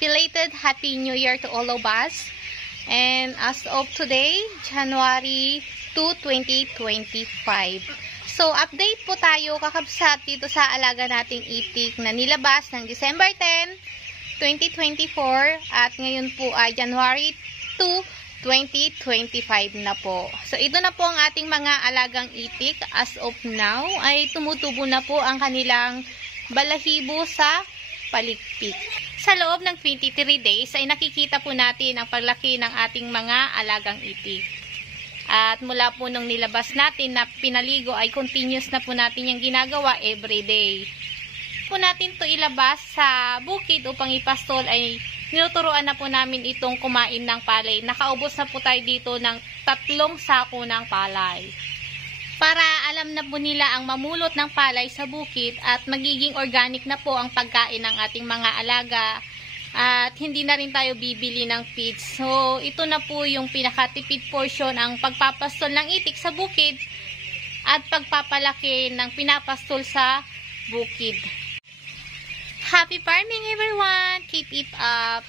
belated Happy New Year to all of us. And as of today, January 2, 2025. So, update po tayo kakabsat dito sa alaga nating itik na nilabas ng December 10, 2024 at ngayon po ay January 2, 2025 na po. So, ito na po ang ating mga alagang itik. As of now, ay tumutubo na po ang kanilang balahibo sa palikpik. Sa loob ng 23 days ay nakikita po natin ang paglaki ng ating mga alagang itik. At mula po nung nilabas natin na pinaligo ay continuous na po natin yung ginagawa everyday. Po natin to ilabas sa bukid upang ipastol ay ninuturuan na po namin itong kumain ng palay. Nakaubos na po tayo dito ng 3 sako ng palay. Para alam na po nila ang mamulot ng palay sa bukid at magiging organic na po ang pagkain ng ating mga alaga. At hindi na rin tayo bibili ng feeds. So, ito na po yung pinakatipid portion ang pagpapastol ng itik sa bukid at pagpapalaki ng pinapastol sa bukid. Happy farming everyone! Keep it up!